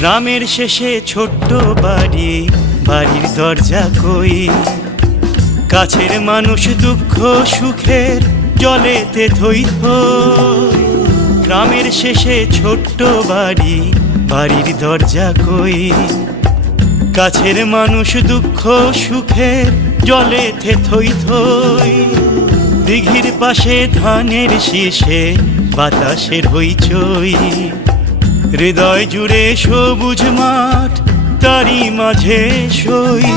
গ্রামের শেষে ছোট্ট বাড়ি, বাড়ির দরজা কই, কাছের মানুষ দুঃখ সুখের জলেতে থই থই। গ্রামের শেষে ছোট্ট বাড়ি, বাড়ির দরজা কই, কাছের মানুষ দুঃখ সুখের জলেতে থই থই। দিঘির পাশে ধানের শীষে বাতাসের হইচই, হৃদয় জুড়ে সবুজ মাঠ তারই মাঝে সই।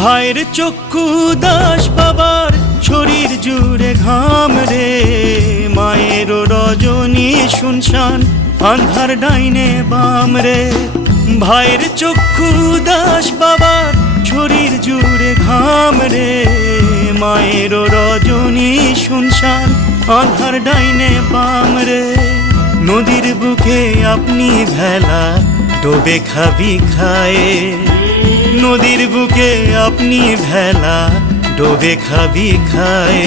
ভাইয়ের চক্ষু দাস, বাবার শরীর জুড়ে ঘাম রে, মায়ের রজনী শুনশান আন্ধার ডাইনে বাম রে। ভাইয়ের চক্ষু দাস, বাবার শরীর জুড়ে ঘাম রে, মায়ের রজনী শুনশান আন্ধার ডাইনে বাম রে। নদীর বুকে আপনি ভেলা ডোবে খাবি খায়, নদীর বুকে আপনি ভেলা ডোবে খাবি খায়।